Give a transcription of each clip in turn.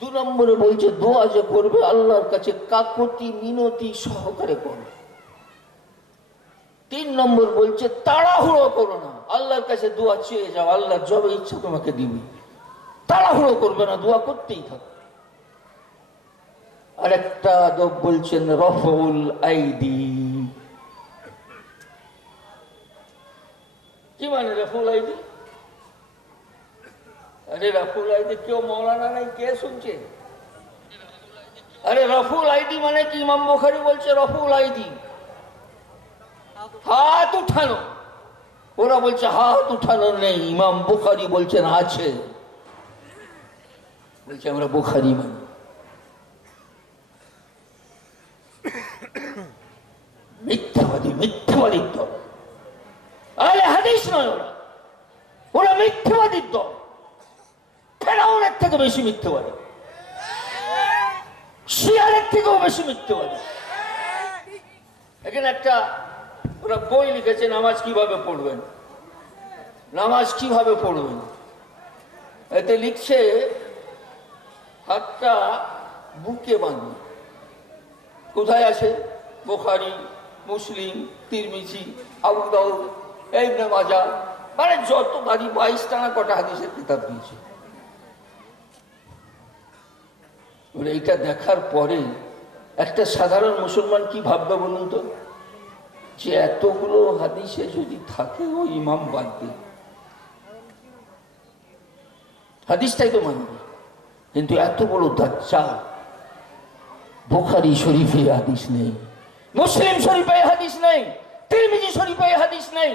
দু নম্বরে বলছে, দোয়া যে করবে আল্লাহর কাছে কাকতি মিনতি সহকারে করবে তিন নম্বর বলছে, তাড়াহুড়ো করো না। আল্লাহর কাছে দোয়া চেয়ে যাও আল্লাহ যবে ইচ্ছা তোমাকে দিবে। তাড়াহুড়ো করবে না, দোয়া করতেই থাকো। আরেকটা আদব বলছেন, রফউল আইডি কি মানে রফুল আইডি আরে রফুল আইডি কেউ মৌলানা নাই কে শুনছে আরে রফুল আইডি মানে কি ইমাম বুখারি বলছে রফুল আইডি হাত উঠানো ওরা বলছে হাত উঠানো নেই ইমাম বুখারি বলছেন আছে বলছে আমরা বুখারি মানি মিথ্যাবাদী মিথ্যাবাদীর দল আরে হাদিস নয় ওরা ওরা মিথ্যাবাদীর দল ফেরাউনের থেকে বেশি মিথ্যাবাদী শিয়ারের থেকেও বেশি মিথ্যাবাদী এখানে একটা ওরা বই লিখেছে, নামাজ কীভাবে পড়বেন? নামাজ কীভাবে পড়বেন? এতে লিখছে, হাতটা বুকে বাঁধবে কোথায় আছে? বোখারি, মুসলিম, তিরমিজি, আবু দাউদ, ইবনে মাজা মানে যত গাড়ি বাইশ টানা কটা হাদিসের কিতাব দিয়েছে। এবার এইটা দেখার পরে একটা সাধারণ মুসলমান কি ভাববে বলুন তো? যে এতগুলো হাদিসে যদি থাকে, ও ইমাম বাদ দিয়ে। হাদিসটাই তো মানবে। কিন্তু এত বড় দাচ্চা বোখারি শরীফে হাদিস নেই, মুসলিম শরীফে হাদিস নেই, তিরমিজি শরীফে হাদিস নেই,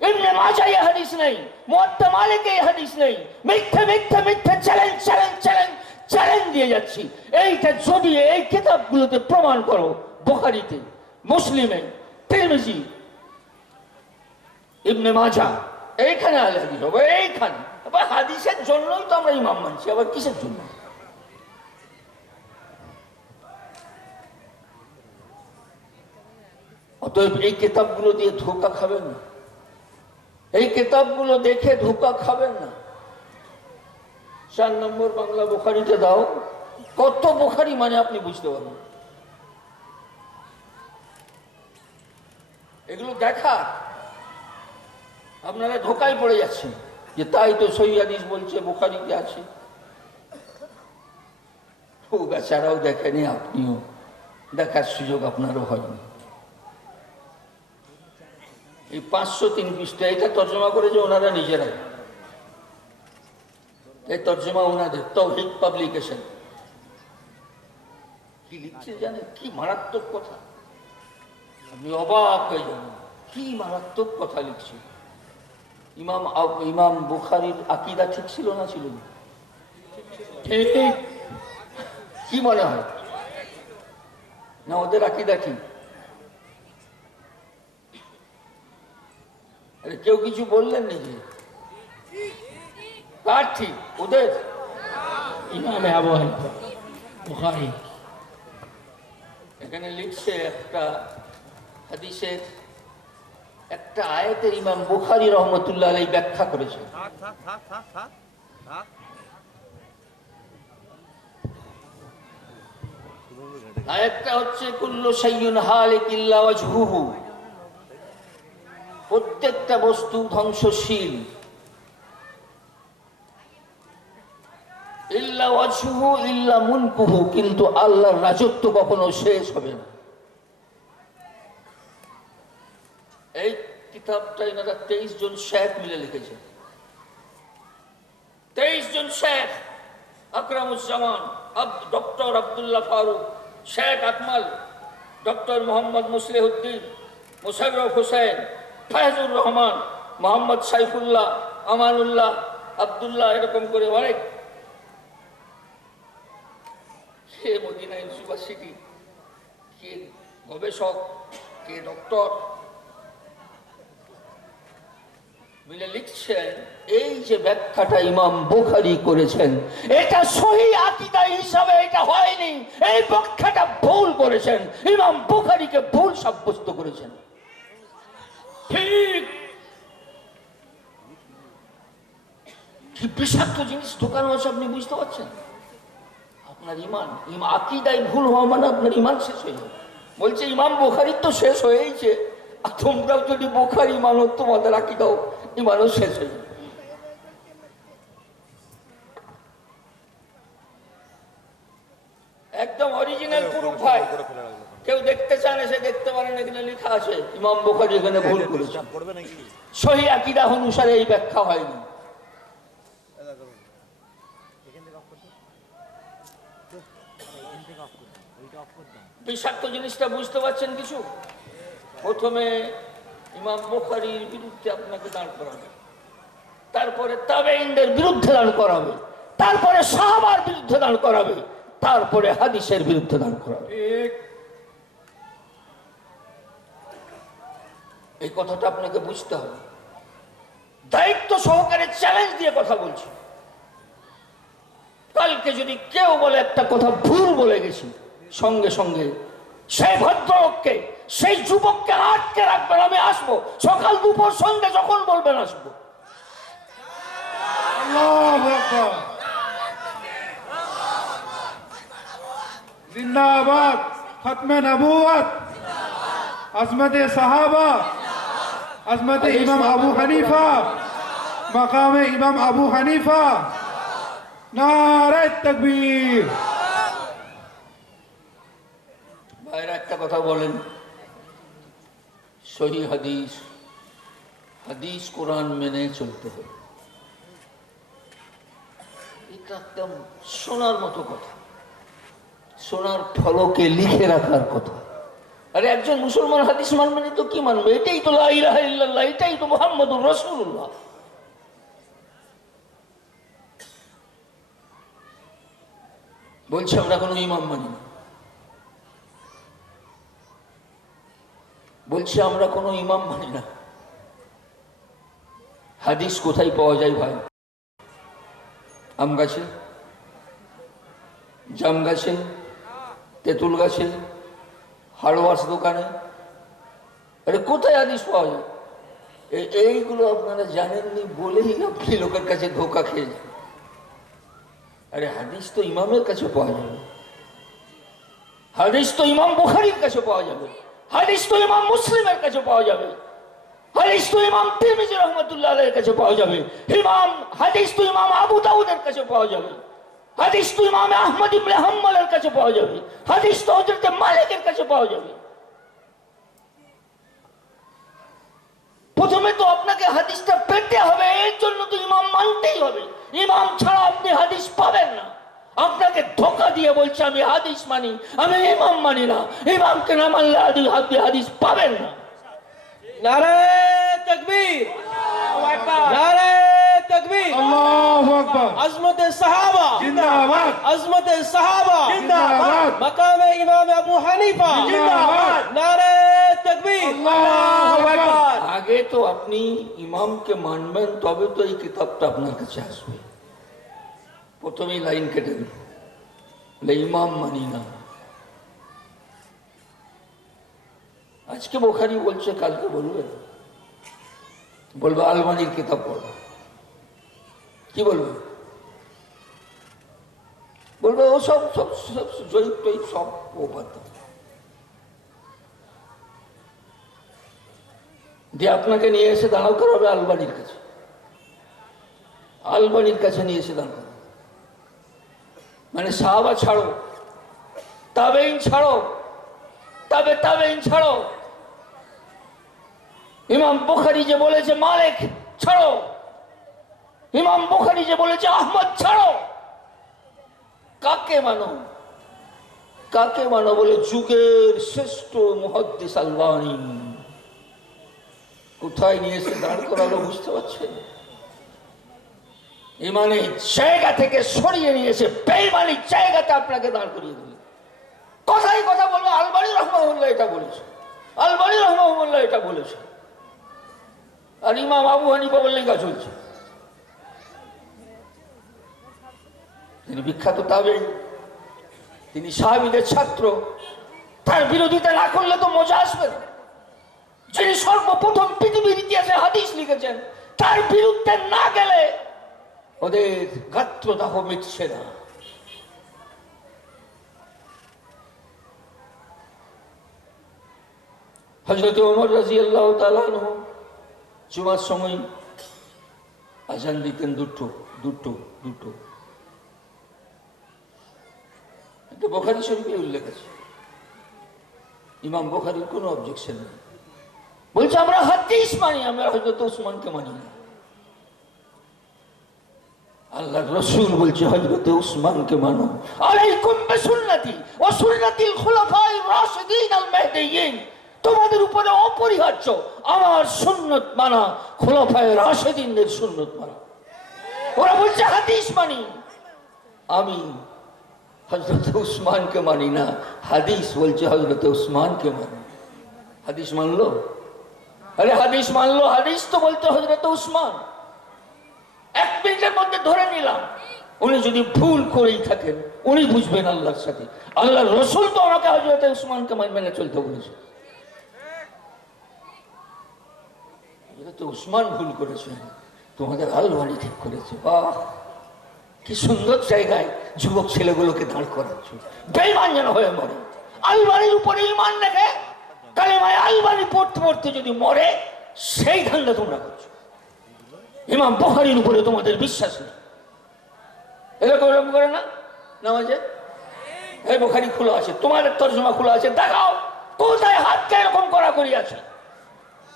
ইবনে মাজায় হাদিস নেই, মুয়াত্তা মালিকে হাদিস নেই। মিথ্যে মিথ্যে মিথ্যে চ্যালেঞ্জ চ্যালেঞ্জ চ্যালেঞ্জ চ্যালেঞ্জ দিয়ে যাচ্ছি। এইটা যদি এই কিতাবগুলোতে প্রমাণ করো, বোখারিতে, মুসলিমে, তিরমিজি, ইবনে মাজা, এইখানে আলে হবে এইখানে। আবার হাদিসের জন্যই তো আমরা ইমাম মানছি, আবার কিসের জন্য? অতএব এই কিতাবগুলো দিয়ে ধোকা খাবেন না। এই কেতাবগুলো দেখে ধোকা খাবেন না। চার নম্বর বাংলা বোখারিতে দাও। কত বোখারি মানে আপনি বুঝতে পারবেন। এগুলো দেখা। আপনারা ধোকায় পড়ে যাচ্ছেন যে তাই তো সৈয়াদিস বলছে, বোখারিতে আছে। ও বেচারাও দেখেনি আপনিও। দেখার সুযোগ আপনারও হয়নি। এই পাঁচশো তিন পৃষ্ঠা, এটা তর্জমা করেছে ওনারা নিজেরাই। এই তর্জমা ওনাদের তৌহিদ পাবলিকেশন। কি লিখছে জানেন? কি মারাত্মক কথা। আপনি অবাক হয়ে যাবেন কি মারাত্মক কথা লিখছে। ইমাম ইমাম বুখারির আকিদা ঠিক ছিল না ছিল? কি মনে হয়? না ওদের আকিদা ঠিক আরে কেউ কিছু বললেন নাকি? ঠিক ওদের ইমাম আবু হানিফা বুখারী। এখানে লিখছে একটা হাদিসের একটা আয়াতে ইমাম বুখারি রহমতুল্লাহ আলাই ব্যাখ্যা করেছে আয়াতটা হচ্ছে কুল্লু সাইয়ুন হালিক ইল্লা ওয়াজহুহু। প্রত্যেকটা বস্তু ধ্বংসশীল। মুনকুহু, কিন্তু আল্লাহর রাজত্ব কখনো শেষ হবে না। এই কিতাবটা এনারা তেইশ জন শেখ মিলে লিখেছে। তেইশ জন শেখ, আকরামুজ্জামান ডক্টর আবদুল্লাহ ফারুক, শেখ আকমাল, ডক্টর মোহাম্মদ মুসলিহুদ্দিন, মুশাররফ হোসেন, ফায়জুর রহমান, মোহাম্মদ সাইফুল্লাহ, আমানুল্লাহ, আবদুল্লাহ, এরকম করে অনেক। কে মদিনা ইউনিভার্সিটি, কে গবেষক, কে ডক্টর, মিলে লিখছেন, এই যে ব্যাখ্যাটা ইমাম বুখারি করেছেন, এটা সহি আকিদা হিসাবে এটা হয়নি, এই ব্যাখ্যাটা ভুল করেছেন, ইমাম বুখারিকে ভুল সাব্যস্ত করেছেন। ঠিক। কি বিষাক্ত জিনিস ঢোকানো আছে আপনি বুঝতে পারছেন? আপনার ইমান ইমা আকিদায় ভুল হওয়া মানে আপনার ইমান শেষ হয়ে যাবে। বলছে ইমাম বোখারির তো শেষ হয়েইছে। আর তোমরাও যদি বোখারি মানো তোমাদের আকিদাও ইমানও শেষ হয়ে যাবে। একদম অরিজিনাল প্রুফ ভাই। কেউ দেখতে চান এসে দেখতে পারেন এখানে লেখা আছে। ইমাম বোখারি এখানে ভুল করেছে। পড়বে নাকি? সহি আকিদা অনুসারে এই ব্যাখ্যা হয়নি। বিষাক্ত জিনিসটা বুঝতে পারছেন কিছু? প্রথমে ইমাম বোখারির বিরুদ্ধে আপনাকে দাঁড় করাবে। তারপরে তাবেইনদের বিরুদ্ধে দাঁড় করাবে। তারপরে সাহাবার বিরুদ্ধে দাঁড় করাবে। তারপরে হাদিসের বিরুদ্ধে দাঁড় করাবে। এই কথাটা আপনাকে বুঝতে হবে। দায়িত্ব সহকারে চ্যালেঞ্জ দিয়ে কথা বলছি। কালকে যদি কেউ বলে একটা কথা ভুল বলে গেছি, সঙ্গে সঙ্গে সেই ভদ্রলোককে, সেই যুবককে আটকে রাখবেন, আমি আসব। সকাল দুপুর সন্ধ্যে যখন বলবেন, আসব। আবু হানিফা। মাকামে ইমাম আবু হানিফা। তকবীর। একটা কথা বলেন। সহি হাদিস হাদিস কোরআন মেনে চলতে হবে। এটা একদম শোনার মতো কথা। সোনার ফলকে লিখে রাখার কথা। আরে একজন মুসলমান হাদিস মানবেন তো কি মানবে? এটাই তো লাহ এটাই তো মোহাম্মদুর রসুল্লাহ বলছে, আমরা কোনো ইমাম মানি না। বলছি, আমরা কোনো ইমাম মানি না। হাদিস কোথায় পাওয়া যায় ভাই? আম গাছে? জাম গাছে? তেঁতুল গাছে? হাড়ওয়ার্স দোকানে? আরে, কোথায় হাদিস পাওয়া যায়? এই- এইগুলো আপনারা জানেননি বলেই আপনি লোকের কাছে ধোকা খেয়ে যান। আরে হাদিস তো ইমামের কাছে পাওয়া যাবে। হাদিস তো ইমাম বুখারির কাছে পাওয়া যাবে। হাদিস তো ইমাম মুসলিমের কাছে পাওয়া যাবে। হাদিস তো ইমাম তিরমিজি রহমতুল্লাহ আলাইহির কাছে পাওয়া যাবে। ইমাম, হাদিস তো ইমাম আবু দাউদের কাছে পাওয়া যাবে। হাদিস তো ইমাম আহমদ ইবনে হাম্বলের কাছে পাওয়া যাবে। হাদিস তো হযরত মালিকের কাছে পাওয়া যাবে। প্রথমে তো আপনাকে হাদিসটা পেতে হবে এর জন্য তো ইমাম মানতেই হবে। ইমাম ছাড়া আপনি হাদিস পাবেন না। আপনাকে ধোকা দিয়ে বলছে আমি হাদিস মানি আমি ইমাম মানি না। ইমামকে না মানলে আপনি হাদিস পাবেন না। নারায় তকবীর। নারায় तकबीर अल्लाहु अकबर अजमत सहाबा जिंदाबाद अजमत सहाबा जिंदाबाद मकाम इमाम अबू हनीफा जिंदाबाद नारे तकबीर अल्लाहु अकबर আগে তো আপনি ইমামকে মানবেন তবে তো এই কিতাবটা আপনার কাছে আসবে প্রথমেই লাইন কেটে দিন বলে, ইমাম মানি না আজকে বোখারি বলছে কালকে বলবে বলবে আলমানির কিতাব পড়ো কি বলবে? বলবে ও সব সব সব জয়ীব টয়ীব সব বাদ দিয়ে আপনাকে নিয়ে এসে দাঁড়াও করা হবে আলবানির কাছে। আলবানির কাছে নিয়ে এসে দাঁড়াও। করাবে। মানে সাহাবা ছাড়ো, তাবেইন ছাড়ো, তবে তাবেইন ছাড়ো। ইমাম বুখারি যে বলেছে, মালিক, ছাড়ো। ইমাম বুখারি যে বলেছে, আহমদ, ছাড়ো! কাকে মানো? কাকে মানো বলে, যুগের শ্রেষ্ঠ মুহাদ্দিস আলবানী। কোথায় নিয়ে এসে দাঁড় করালো বুঝতে পারছেন? ইমানে জায়গা থেকে সরিয়ে নিয়ে এসে বেইমানির জায়গাতে আপনাকে দাঁড় করিয়ে দিল। কথাই কথা বলব আলবাড়ি রহমাউল্লাহ এটা বলেছে। আলবাড়ি রহমাউল্লাহ এটা বলেছে। আর ইমাম আবু হানিফা বললেই গা চলছে। তিনি বিখ্যাত তাবেই তিনি সাহাবিদের ছাত্র। তার বিরোধিতা না করলে তো মজা আসবে যিনি সর্বপ্রথম পৃথিবীর ইতিহাসে হাদিস লিখেছেন, তার বিরুদ্ধে না গেলে ওদের গাত্রদাহ মিটছে না। হজরত ওমর রাজি আল্লাহ জুমার সময় আজান দিতেন দুটো দুটো দুটো। এটা বোখারি শরীফে উল্লেখ আছে। ইমাম বোখারির কোনো অবজেকশন নেই। বলছে, আমরা হাদিস মানি, আমরা হজরত উসমানকে মানি না। আল্লাহ রসুল বলছে হজরত উসমানকে মানো। আলাইকুম বিসুন্নতি ওয়া সুন্নাতিল খুলাফায়ে রাশিদিন আল মাহদিয়িন তোমাদের উপরে অপরিহার্য আমার সুন্নত মানা, খুলাফায়ে রাশিদিনদের সুন্নত মানা। ওরা বলছে, হাদিস মানি। আমি হজরত উসমানকে মানি না? হাদিস বলছে হজরত উসমানকে মানি। হাদিস মানলো? আরে হাদিস মানলো, হাদিস তো বলতে হজরত উসমান। এক মিনিটের মধ্যে ধরে নিলাম। উনি যদি ভুল করেই থাকেন, উনি বুঝবেন আল্লাহর সাথে। আল্লাহ রসুল তো আমাকে হজরত উসমানকে মেনে চলতে বলেছে। উসমান ভুল করেছেন। তোমাদের আলবানি ঠিক করেছে। বাহ! কি সুন্দর জায়গায়। যুবক ছেলেগুলোকে দাঁড় করাচ্ছ বেইমান যেন হয়ে মরে। আলবানির উপরে ইমান রেখে কালেমায় আলবানি পড়তে পড়তে যদি মরে, সেই ধান্দা তোমরা করছ। ইমাম বখারির উপরে তোমাদের বিশ্বাস নেই। এরকম এরকম করে না? নামাজে? এই বোখারি খোলা আছে তোমাদের তর্জমা খোলা আছে, দেখাও, কোথায় হাতটা এরকম করা করি আছে?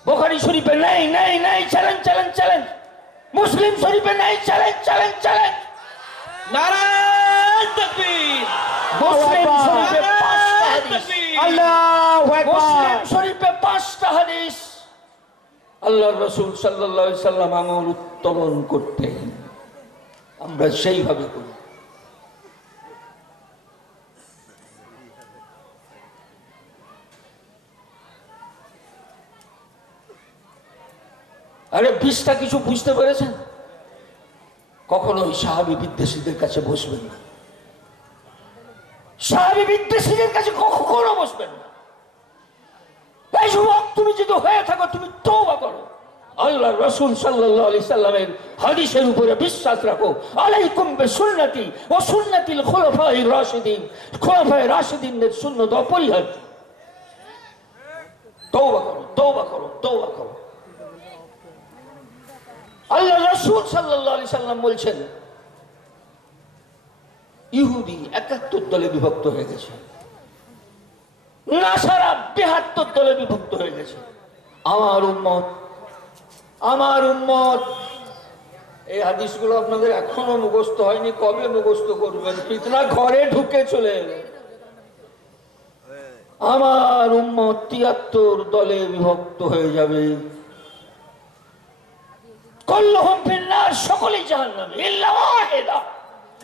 বোখারি শরীফে নেই নেই নেই চ্যালেঞ্জ চ্যালেঞ্জ চ্যালেঞ্জ মুসলিম শরীফে নেই challenge challenge challenge Narayan! Muslim শরীফে পাঁচটা হাদিস। আল্লাহু মুসলিম আকবার। শরীফে পাঁচটা হাদিস। আল্লাহ রসুল সাল্লাহ সাল্লাম আঙুল উত্তোলন করতেন। আমরা সেইভাবে করি। আরে বিষটা কিছু বুঝতে পেরেছেন? কখনোই সাহাবি বিদ্বেষীদের কাছে বসবেন না। সাহাবি বিদ্বেষীদের কাছে কখনো বসবেন না। এই যুবক, তুমি যদি হয়ে থাকো, তুমি তৌবা করো। আল্লাহ রসুল সাল্লাহ আলি সাল্লামের হাদিসের উপরে বিশ্বাস রাখো। আলাইকুম বে সুন্নতি ও সুন্নতিল খোলাফাই রাশিদিন। খোলাফাই রাশিদিনদের সুন্নত অপরিহার্য। তৌবা করো তৌবা করো তৌবা করো। আল্লাহ রসুল সাল্লাহ আলি সাল্লাম বলছেন ইহুদি একাত্তর দলে বিভক্ত হয়ে গেছে। নাসারা বেহাত্তর দলে বিভক্ত হয়ে গেছে। আমার উম্মত আমার উম্মত। এই হাদিসগুলো আপনাদের এখনও মুখস্থ হয়নি, কবে মুখস্থ করবেন? ঘরে ঢুকে চলে আমার উম্মত তিয়াত্তর দলে বিভক্ত হয়ে যাবে। কল্লহম ফিন্নার, সকলেই জাহান্নামে, ইল্লা ওয়াহিদা।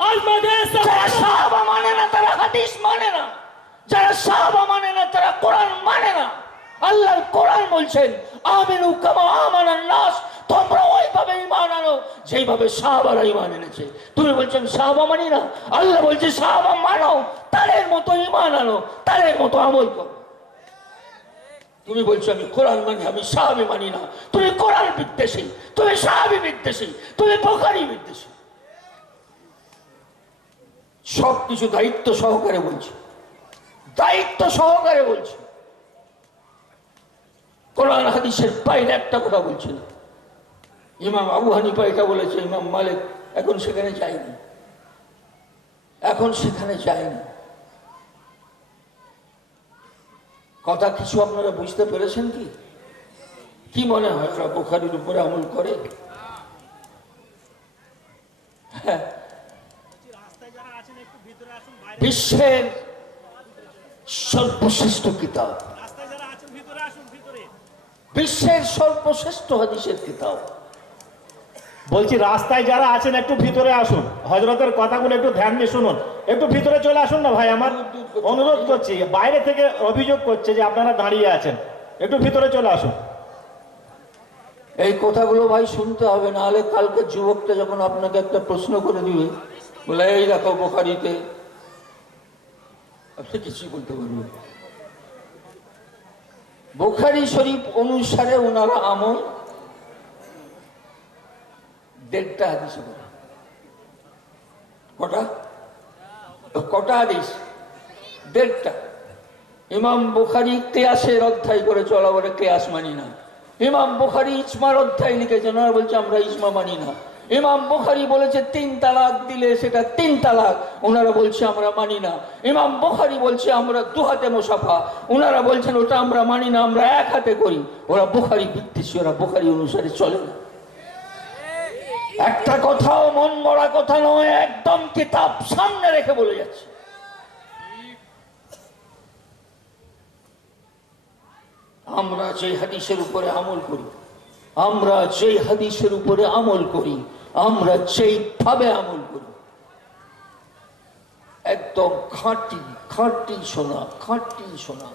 মানে মানে তুমি বলছেন, সাহাবা মানি না? আল্লাহ বলছে, সাহাবা মানো, তাদের মতো ইমান আনো, তাদের মতো আমল করো। তুমি বলছো, আমি কোরআন মানি, আমি সাহাবি মানি না। তুমি কোরআন বিদ্বেষী, তুমি সাহাবি বিদ্বেষী, তুমি বোখারি বিদ্বেষী। সব কিছু দায়িত্ব সহকারে বলছি। দায়িত্ব সহকারে বলছি। কোরআন হাদিসের বাইরে একটা কথা বলছি না। ইমাম আবু হানিফা এটা বলেছে, ইমাম মালিক এখন সেখানে যায়নি। এখন সেখানে যায়নি। কথা কিছু আপনারা বুঝতে পেরেছেন কি? কি মনে হয় ওরা বোখারির উপরে আমল করে? হ্যাঁ। বিশ্বের সর্বশ্রেষ্ঠ কিতাব। বিশ্বের সর্বশ্রেষ্ঠ হাদিসের কিতাব। বলছি রাস্তায় যারা আছেন একটু ভিতরে আসুন। হজরতের কথাগুলো একটু ধ্যান দিয়ে শুনুন। একটু ভিতরে চলে আসুন না ভাই আমার অনুরোধ করছি। বাইরে থেকে অভিযোগ করছে যে আপনারা দাঁড়িয়ে আছেন। একটু ভিতরে চলে আসুন। এই কথাগুলো ভাই শুনতে হবে না হলে কালকে যুবকটা যখন আপনাকে একটা প্রশ্ন করে দিবে বলে এই দেখো বোখারিতে আপনি কিছুই বলতে পারবেন বোখারি শরীফ অনুসারে ওনারা আমল দেড়টা হাদিসে কটা? কটা হাদিস? দেড়টা। ইমাম বুখারি কেয়াসের অধ্যায় করে চলা বলে কেয়াস মানি না। ইমাম বুখারি ইসমার অধ্যায় লিখেছেন ওরা বলছে, আমরা ইসমা মানি না। ইমাম বুখারি বলেছে, তিন তালাক দিলে সেটা তিন তালাক। ওনারা বলছে, আমরা মানি না। ইমাম বুখারি বলছে, আমরা দু হাতে মোসাফা। ওনারা বলছেন, ওটা আমরা মানি না, আমরা এক হাতে করি। ওরা বুখারি বিদ্বেষী, ওরা বুখারি অনুসারে চলে না। একটা কথাও মন মরা কথা নয়, একদম কিতাব সামনে রেখে বলে যাচ্ছে। আমরা যে হাদিসের উপরে আমল করি, আমরা যে হাদিসের উপরে আমল করি আমরা যেইভাবে আমল করি একদম খাঁটি খাঁটি সোনা খাঁটি সোনা।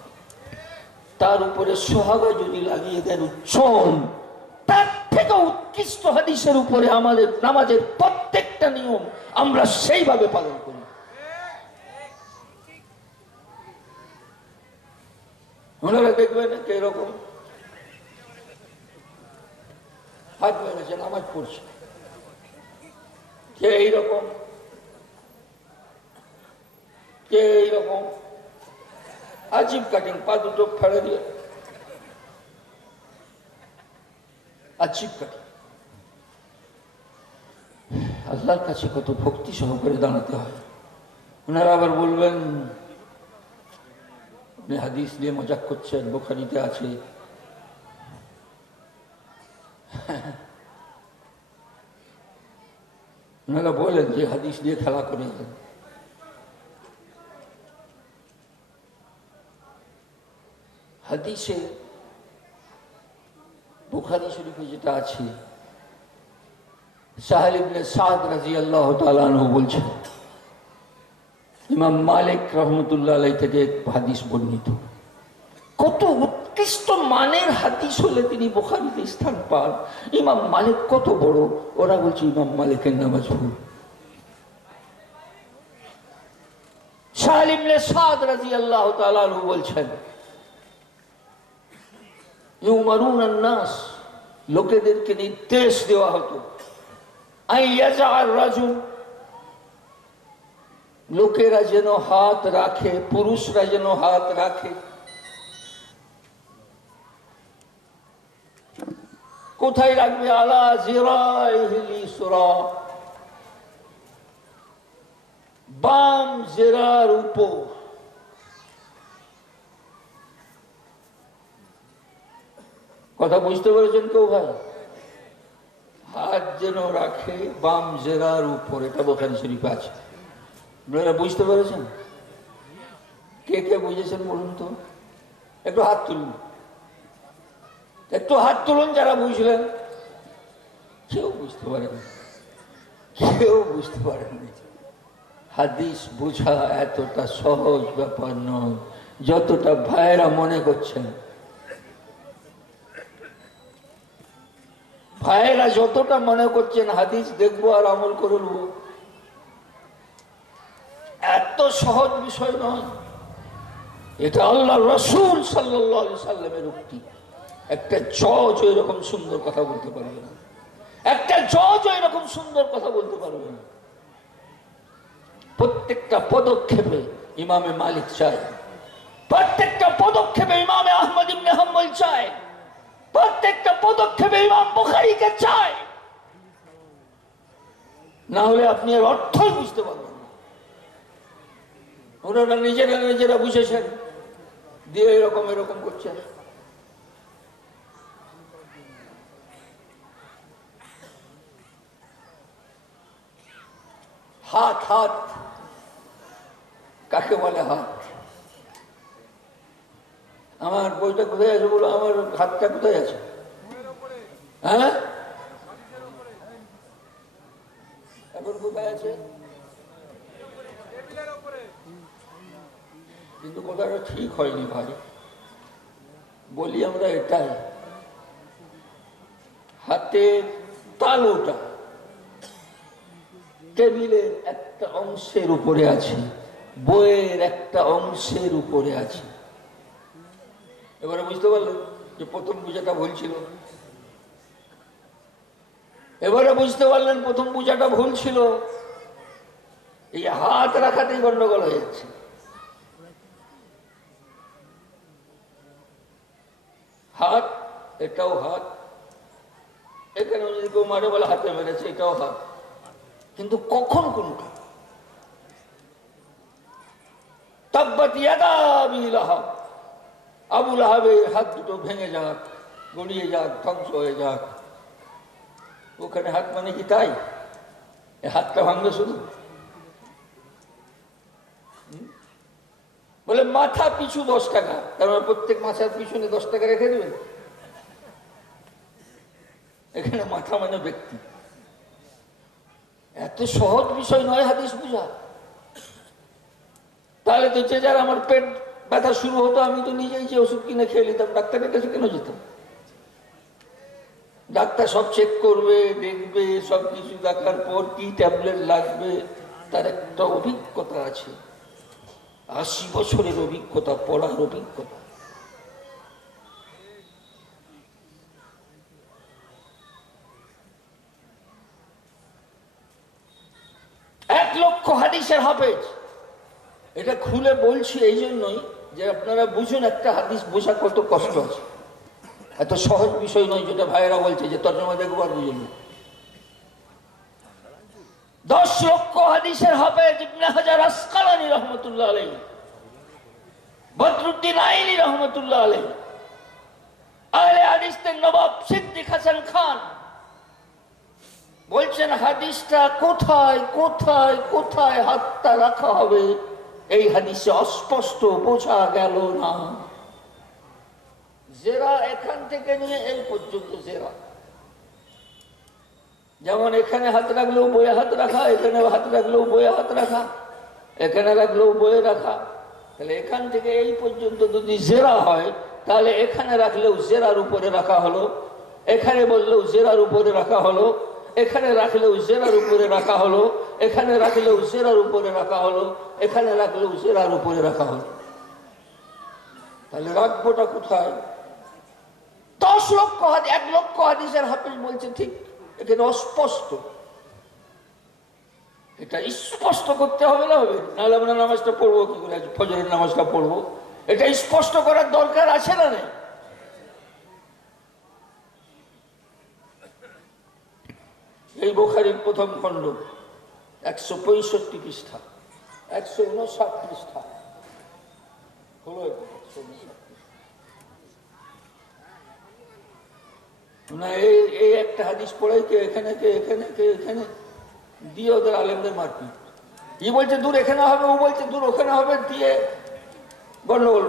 তার উপরে সোহাগা যদি লাগিয়ে দেন চল তার থেকে উৎকৃষ্ট হাদিসের উপরে আমাদের নামাজের প্রত্যেকটা নিয়ম আমরা সেইভাবে পালন করি। ওনারা দেখবেন এরকম। হাত বেড়েছে নামাজ পড়ছে। কে এইরকম? কে এইরকম? আজীব কাটিং পা দুটো ফেলে দিয়ে। আজীব কাটিং আল্লাহর কাছে কত ভক্তি সহকারে দাঁড়াতে হয়। ওনারা আবার বলবেন, আপনি হাদিস নিয়ে মজাক করছেন, বোখারিতে আছে। ওনারা বলেন যে হাদিস নিয়ে খেলা করে হাদিসে, বুখারি শরীফে যেটা আছে, সাহেল ইবনে সাদ রাদিয়াল্লাহু তাআলা আনহু বলছেন, ইমাম মালিক রহমতুল্লাহ আলাই থেকে হাদিস বর্ণিত। কত উৎকৃষ্ট মানের হাদিস হলে তিনি বোখারিতে স্থান পান। ইমাম মালিক কত বড়? ওরা বলছে, ইমাম মালিকের নামাজ ভুল লোকেদেরকে নির্দেশ দেওয়া হতো লোকেরা যেন হাত রাখে, পুরুষরা যেন হাত রাখে। কোথায় রাখবে? আলা জিরাইহিল ইসরা। বাম জেরার উপর। কথা বুঝতে পেরেছেন কেউ ভাই? হাত যেন রাখে বাম জেরার উপর। এটা বোখারি শরীফ আছে। আপনারা বুঝতে পেরেছেন? কে কে বুঝেছেন বলুন তো? একটু হাত তুলুন। একটু হাত তুলুন যারা বুঝলেন। কেউ বুঝতে পারেন কেউ বুঝতে পারেননি হাদিস বোঝা এতটা সহজ ব্যাপার নয়, যতটা ভাইয়েরা মনে করছেন। ভাইয়েরা যতটা মনে করছেন, হাদিস দেখব আর আমল করে নেব এত সহজ বিষয় নয়। এটা আল্লাহ রসুল সাল্লাহ সাল্লামের উক্তি। একটা জজ এরকম সুন্দর কথা বলতে পারবে না। একটা জজ এরকম সুন্দর কথা বলতে পারবে না। প্রত্যেকটা পদক্ষেপে ইমামে মালিক চায়। প্রত্যেকটা পদক্ষেপে ইমামে আহমদ ইবনে হাম্বল চায়। প্রত্যেকটা পদক্ষেপে ইমাম বুখারীকে চায়। না হলে আপনি এর অর্থই বুঝতে পারবেন ওনারা নিজেরা নিজেরা বুঝেছেন। দিয়ে এরকম এরকম করছেন। হাত হাত। কাকে বলে হাত? আমার বইটা কোথায় আছে বলো? আমার হাতটা কোথায় আছে? হ্যাঁ? আছে? কিন্তু কথাটা ঠিক হয়নি ভাই। বলি আমরা এটাই। হাতের তালুটা। টেবিলের একটা অংশের উপরে আছে, বইয়ের একটা অংশের উপরে আছে। এবারে বুঝতে পারলেন যে প্রথম পূজাটা ভুল ছিল। এবারে বুঝতে পারলেন প্রথম পূজাটা ভুল ছিল। এই হাত রাখাতেই গন্ডগোল হয়ে যাচ্ছে। হাত, এটাও হাত। এখানে যদি কেউ মারে বলে হাতে মেরেছে, এটাও হাত। কিন্তু কখন কোনটা? তাব্বাত ইয়াদা আবি লাহাব আবু লাহাবের হাত দুটো ভেঙে যাক, গড়িয়ে যাক, ধ্বংস হয়ে যাক। ওখানে হাত মানে কি তাই? হাতটা ভাঙবে শুধু? বলে মাথা পিছু দশ টাকা, তার মানে প্রত্যেক মাথার পিছনে দশ টাকা রেখে দেবেন? এখানে মাথা মানে ব্যক্তি। এত সহজ বিষয় নয় হাদিস বুঝা। তাহলে তো যে যার আমার পেট ব্যথা শুরু হতো, আমি তো নিজেই যে ওষুধ কিনে খেয়ে নিতাম, ডাক্তারের কাছে কেন যেতাম? ডাক্তার সব চেক করবে, দেখবে, সব কিছু দেখার পর কি ট্যাবলেট লাগবে, তার একটা অভিজ্ঞতা আছে। আশি বছরের অভিজ্ঞতা, পড়ার অভিজ্ঞতা এক লক্ষ হাদিসের হাফেজ। এটা খুলে বলছি এই জন্যই যে আপনারা বুঝুন একটা হাদিস বোঝা কত কষ্ট আছে। এত সহজ বিষয় নয় যেটা ভাইয়েরা বলছে যে তর্জমা দেখবার বুঝুন দশ লক্ষ হাদিসের হাফেজ ইবনে হাজার আসকালানি রহমতুল্লাহ আলাই বদরুদ্দিন আইনি রহমতুল্লাহ আলাই আহলে হাদিসদের নবাব সিদ্দিক হাসান খান বলছেন, হাদিসটা কোথায় কোথায় কোথায় হাতটা রাখা হবে? এই হাদিসে অস্পষ্ট বোঝা গেল না। জেরা এখান থেকে নিয়ে এই পর্যন্ত জেরা। যেমন এখানে হাত রাখলেও বয়ে হাত রাখা এখানে হাত রাখলেও বয়ে হাত রাখা, এখানে রাখলেও বয়ে রাখা। তাহলে এখান থেকে এই পর্যন্ত যদি জেরা হয়, তাহলে এখানে রাখলেও জেরার উপরে রাখা হলো, এখানে বললেও জেরার উপরে রাখা হলো এখানে রাখলেও জেরার উপরে রাখা হলো, এখানে রাখলেও জেরার উপরে রাখা হলো, এখানে রাখলেও জেরার উপরে রাখা হলো। তাহলে রাখবোটা কোথায়? দশ লক্ষ এক লক্ষ হাদিসের হাফিজ বলছে ঠিক, এখানে অস্পষ্ট। এটা স্পষ্ট করতে হবে না হবে? নাহলে আমরা নামাজটা পড়ব কি করে? ফজরের নামাজটা পড়ব। এটা স্পষ্ট করার দরকার আছে না নেই এই বোখারির প্রথম খণ্ড, একশো পঁয়ষট্টি পৃষ্ঠা, একশো উনষাট পৃষ্ঠা। হলো না এই এই একটা হাদিস পড়াই কে এখানে কে এখানে কে এখানে দিয়ে ওদের আলেমদের মারপিট। ই বলছে, দূর এখানে হবে, ও বলছে, দূর ওখানে হবে, দিয়ে গন্ডগোল।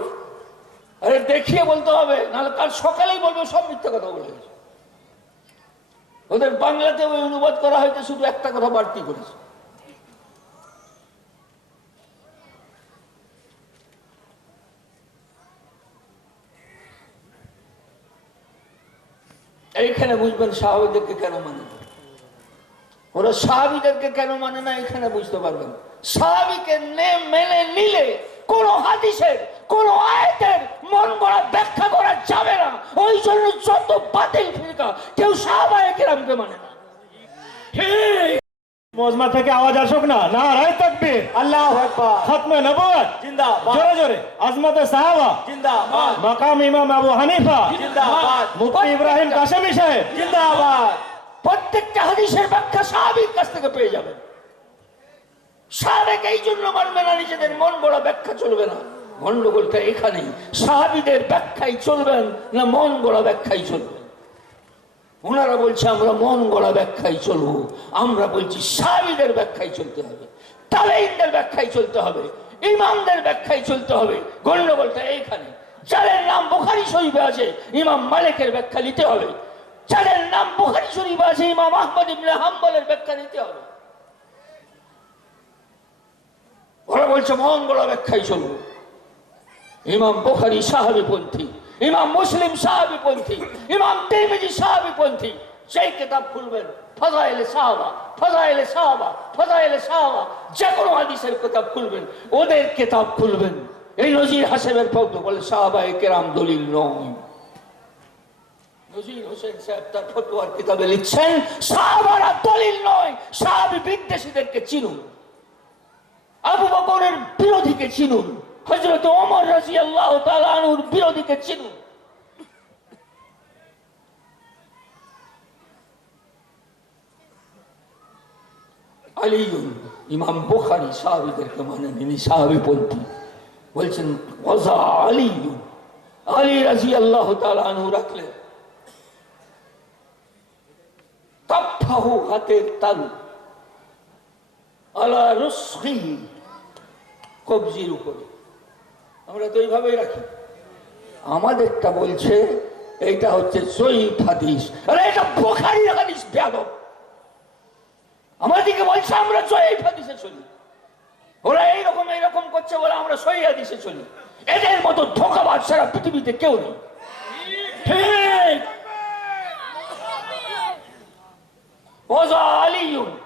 আরে দেখিয়ে বলতে হবে, নাহলে কাল সকালেই বলবে, সব মিথ্যা কথা বলে গেছে। ওদের বাংলাতে ওই অনুবাদ করা হয়তো শুধু একটা কথা বাড়তি করেছে। এইখানে বুঝবেন সাহাবিদেরকে কেন মানে না? ওরা সাহাবিদেরকে কেন মানে না এখানে বুঝতে পারবেন। সাহাবিকে মেনে নিলে কোন হাদিসের কোন আয়াতের মন গড়া ব্যাখ্যা করা যাবে না। ওই জন্য যত বাতিল ফিরকা কেউ সাহাবায়ে কেরামকে মানে না। ঠিক মজমা থেকে আওয়াজ আসুক না। না রায় তাকবীর। আল্লাহ খতমে নবুয়ত। জিন্দাবাদ। জোরে জোরে। আজমতে সাহাবা। জিন্দাবাদ। মাকাম ইমাম আবু হানিফা। জিন্দাবাদ। মুফতি ইব্রাহিম কাসেমি সাহেব। জিন্দাবাদ। প্রত্যেকটা হাদিসের ব্যাখ্যা সাহাবির কাছ থেকে পেয়ে যাবেন। সাহাবেক এই জন্য মানবে না নিজেদের মন গড়া ব্যাখ্যা চলবে না। গন্ডগোলটা এখানেই। সাহাবিদের ব্যাখ্যাই চলবেন না মন গড়া ব্যাখ্যাই চলবে? ওনারা বলছে, আমরা মন গড়া ব্যাখ্যাই চলবো। আমরা বলছি সাহাবিদের ব্যাখ্যাই চলতে হবে। তালেইনদের ব্যাখ্যাই চলতে হবে। ইমামদের ব্যাখ্যাই চলতে হবে। গন্ডগোলটা এইখানে। যাদের নাম বোখারি শরীফে আছে, ইমাম মালিকের ব্যাখ্যা নিতে হবে। যাদের নাম বোখারি শরীফে আছে, ইমাম আহমদ ইবনে হাম্বলের ব্যাখ্যা নিতে হবে। বলছে মন গলা ব্যাখ্যায় চলবো ইমাম বোখারি সাহাবিপন্থী, ইমাম মুসলিম সাহাবিপন্থী, ইমাম তিরমিজি সাহাবিপন্থী, সেই কিতাব খুলবেন। ফজাইলে সাহাবা ফজাইলে সাহাবা ফজাইলে সাহাবা যে কোনো হাদিসের কিতাব খুলবেন। ওদের কিতাব খুলবেন। এই নজির হাসেবের পক্ষ বলে, সাহাবা কেরাম দলিল নয়। নজির হোসেন সাহেব তার ফতোয়ার কিতাবে লিখছেন, সাহাবারা দলিল নয়, সাহাবি বিদ্বেষীদেরকে চিনুন। আবু বকরের বিরোধীকে চিনুন। হজরত ওমর রাজি আল্লাহ তালুর বিরোধীকে চিনুন। আলিউন ইমাম বুখারি সাহাবিদেরকে মানেন ইনি সাহাবিপন্থী বলছেন, ওয়াজা আলিউন আলী রাজি আল্লাহ তালু রাখলেন। কাপ্ফাহু হাতের তালু আলা রুসহি কবজির উপরে। আমরা তো এইভাবেই রাখি। আমাদেরটা বলছে, এইটা হচ্ছে জয়ীফ হাদিস। আরে, এটা বোখারি হাদিস, বেয়াদব। আমাদেরকে বলছে, আমরা জয়ীফ হাদিসে চলি। ওরা এইরকম এইরকম করছে, বলে আমরা সহি হাদিসে চলি। এদের মতো ধোকাবাজ সারা পৃথিবীতে কেউ নেই। ঠিক। আলিউন।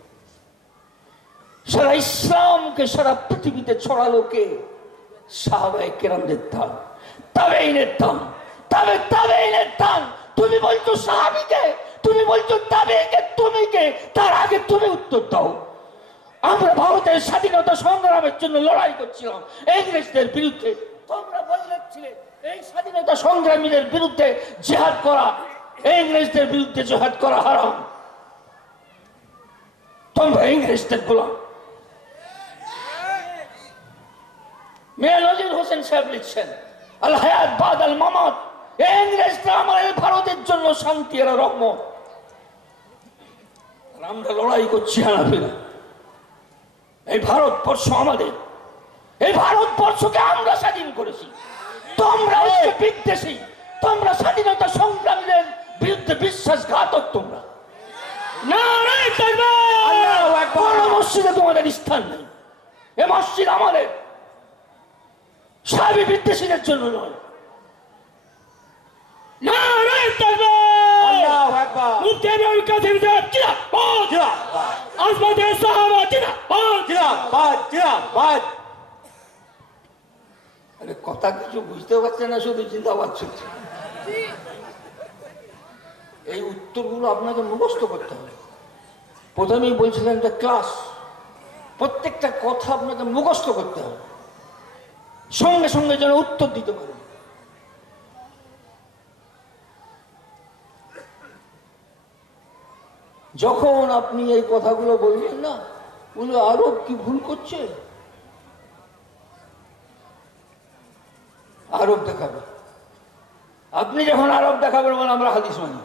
সারা ইসলামকে, সারা পৃথিবীতে ছড়ালো কে? তবে তুমি সাহাবিকে, তুমি তুমি কে? তার আগে তুমি উত্তর দাও। আমরা ভারতের স্বাধীনতা সংগ্রামের জন্য লড়াই করছিলাম, ইংরেজদের বিরুদ্ধে। তোমরা স্বাধীনতা সংগ্রামীদের বিরুদ্ধে জেহাদ করা, ইংরেজদের বিরুদ্ধে জেহাদ করা হারাম। তোমরা ইংরেজদের গোলাম। মেয়ে নজির হোসেন সাহেব লিখছেন আল হায়াত বাদ আল মামাত এই ইংরেজরা আমাদের ভারতের জন্য শান্তি আর রহমত। আমরা লড়াই করছি হানাফিরা এই ভারতবর্ষ আমাদের এই ভারতবর্ষকে আমরা স্বাধীন করেছি। তোমরা বিদ্বেষী তোমরা স্বাধীনতা সংগ্রামীদের বিরুদ্ধে বিশ্বাসঘাতক তোমরা। মসজিদে তোমাদের স্থান নেই। এ মসজিদ আমাদের। সাবি বিদ্বেষীদের জন্য নয়। কথা কিছু বুঝতে পারছে না শুধু চিন্তাবাদ শুনছে। এই উত্তরগুলো আপনাকে মুখস্থ করতে হবে। প্রথমেই বলছিলেন যে ক্লাস প্রত্যেকটা কথা আপনাকে মুখস্থ করতে হবে। সঙ্গে সঙ্গে যেন উত্তর দিতে পারে। যখন আপনি এই কথাগুলো বলবেন না বলবে আরব কি ভুল করছে? আরব দেখাবে। আপনি যখন আরব দেখাবেন বলে আমরা হাদিস মানি।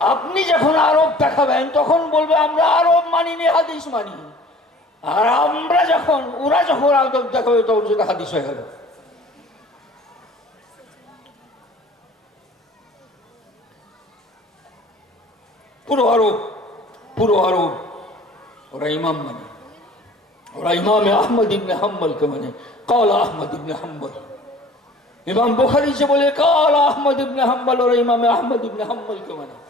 আপনি যখন আরব দেখাবেন, তখন বলবে, আমরা আরব মানিনি, হাদিস মানি। আর আমরা যখন, ওরা যখন আরব দেখাবে, তখন সেটা হাদিস হয়ে গেল। পুরো আরব পুরো আরব ওরা ইমাম মানে। ওরা ইমামে আহমদ ইবনে হাম্বলকে মানে। কালা আহমদ ইবনে হাম্বল। ইমাম বুখারি যে বলে, কালা আহমদ ইবনে হাম্বল, ওরা ইমামে আহমদ ইবনে হাম্বলকে মানে।